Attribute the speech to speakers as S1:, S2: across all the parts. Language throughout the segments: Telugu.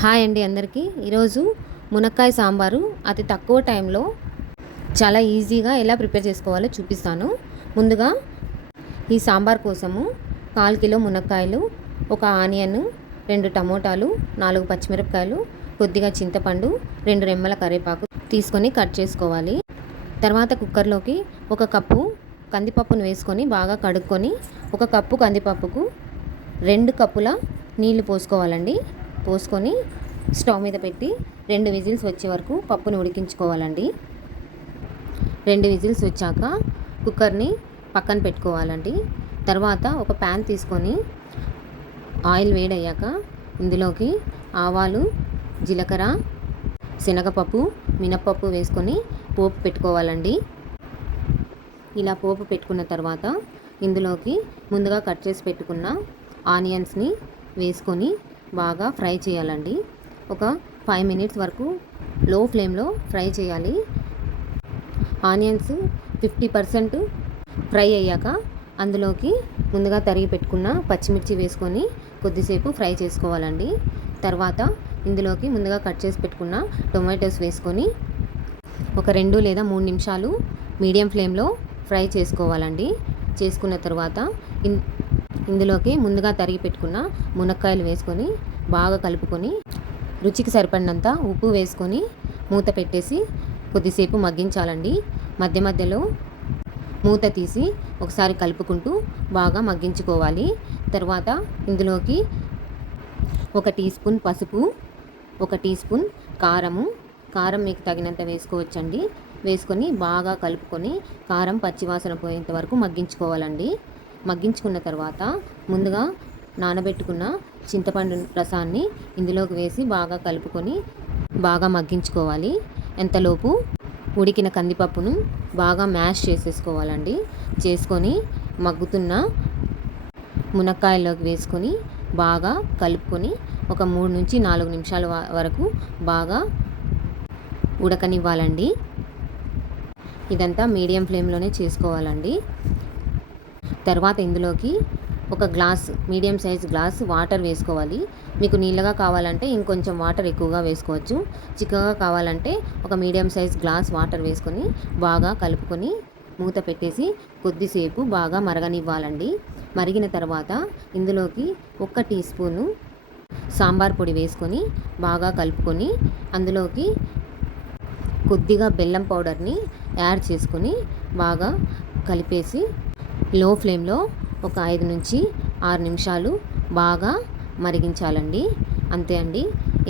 S1: హాయ్ అండి అందరికీ. ఈరోజు మునక్కాయ సాంబారు అతి తక్కువ టైంలో చాలా ఈజీగా ఎలా ప్రిపేర్ చేసుకోవాలో చూపిస్తాను. ముందుగా ఈ సాంబార్ కోసము కాల్ కిలో మునక్కాయలు ఒక ఆనియన్ రెండు టమోటాలు నాలుగు పచ్చిమిరపకాయలు కొద్దిగా చింతపండు రెండు రెమ్మల కరివేపాకు తీసుకొని కట్ చేసుకోవాలి. తర్వాత కుక్కర్లోకి ఒక కప్పు కందిపప్పును వేసుకొని బాగా కడుక్కొని ఒక కప్పు కందిపప్పుకు రెండు కప్పుల నీళ్ళు పోసుకోవాలండి. పోసుకొని స్టవ్ మీద పెట్టి రెండు విజిల్స్ వచ్చే వరకు పప్పును ఉడికించుకోవాలండి. రెండు విజిల్స్ వచ్చాక కుక్కర్ని పక్కన పెట్టుకోవాలండి. తర్వాత ఒక ప్యాన్ తీసుకొని ఆయిల్ వేడయ్యాక ఇందులోకి ఆవాలు జీలకర్ర శనగపప్పు మినప్పప్పు వేసుకొని పోపు పెట్టుకోవాలండి. ఇలా పోపు పెట్టుకున్న తర్వాత ఇందులోకి ముందుగా కట్ చేసి పెట్టుకున్న ఆనియన్స్ని వేసుకొని బాగా ఫ్రై చేయాలండి. ఒక ఫైవ్ మినిట్స్ వరకు లో ఫ్లేమ్లో ఫ్రై చేయాలి. ఆనియన్స్ ఫిఫ్టీ పర్సెంట్ ఫ్రై అయ్యాక అందులోకి ముందుగా తరిగి పెట్టుకున్న పచ్చిమిర్చి వేసుకొని కొద్దిసేపు ఫ్రై చేసుకోవాలండి. తర్వాత ఇందులోకి ముందుగా కట్ చేసి పెట్టుకున్న టొమాటోస్ వేసుకొని ఒక రెండు లేదా మూడు నిమిషాలు మీడియం ఫ్లేమ్లో ఫ్రై చేసుకోవాలండి. చేసుకున్న తర్వాత ఇన్ ఇందులోకి ముందుగా తరిగి పెట్టుకున్న మునక్కాయలు వేసుకొని బాగా కలుపుకొని రుచికి సరిపడినంత ఉప్పు వేసుకొని మూత పెట్టేసి కొద్దిసేపు మగ్గించాలండి. మధ్య మధ్యలో మూత తీసి ఒకసారి కలుపుకుంటూ బాగా మగ్గించుకోవాలి. తర్వాత ఇందులోకి ఒక టీ స్పూన్ పసుపు ఒక టీ స్పూన్ కారము. కారం మీకు తగినంత వేసుకోవచ్చండి. వేసుకొని బాగా కలుపుకొని కారం పచ్చివాసన పోయేంత వరకు మగ్గించుకోవాలండి. మగ్గించుకున్న తర్వాత ముందుగా నానబెట్టుకున్న చింతపండు రసాన్ని ఇందులోకి వేసి బాగా కలుపుకొని బాగా మగ్గించుకోవాలి. ఎంతలోపు ఉడికిన కందిపప్పును బాగా మ్యాష్ చేసేసుకోవాలండి. చేసుకొని మగ్గుతున్న మునక్కాయల్లోకి వేసుకొని బాగా కలుపుకొని ఒక మూడు నుంచి నాలుగు నిమిషాల వరకు బాగా ఉడకనివ్వాలండి. ఇదంతా మీడియం ఫ్లేమ్లోనే చేసుకోవాలండి. తర్వాత ఇందులోకి ఒక glass medium size glass water వేసుకోవాలి. మీకు నీళ్ళగా కావాలంటే ఇంకొంచెం వాటర్ ఎక్కువగా వేసుకోవచ్చు. చిక్కగా కావాలంటే ఒక మీడియం సైజ్ గ్లాస్ వాటర్ వేసుకొని బాగా కలుపుకొని మూత పెట్టేసి కొద్దిసేపు బాగా మరగనివ్వాలండి. మరిగిన తర్వాత ఇందులోకి ఒక టీ స్పూను సాంబార్ పొడి వేసుకొని బాగా కలుపుకొని అందులోకి కొద్దిగా బెల్లం పౌడర్ని యాడ్ చేసుకొని బాగా కలిపేసి లో ఫ్లేమ్లో ఒక ఐదు నుంచి ఆరు నిమిషాలు బాగా మరిగించాలండి. అంతే అండి.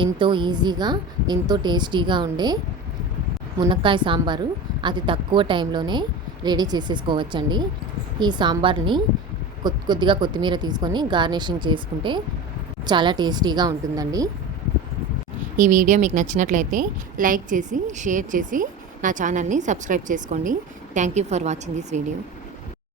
S1: ఎంతో ఈజీగా ఎంతో టేస్టీగా ఉండే మునక్కాయ సాంబారు అతి తక్కువ టైంలోనే రెడీ చేసేసుకోవచ్చండి. ఈ సాంబార్ని కొద్ది కొద్దిగా కొత్తిమీర తీసుకొని గార్నిషింగ్ చేసుకుంటే చాలా టేస్టీగా ఉంటుందండి. ఈ వీడియో మీకు నచ్చినట్లయితే లైక్ చేసి షేర్ చేసి నా ఛానల్ని సబ్స్క్రైబ్ చేసుకోండి. Thank you for watching this video.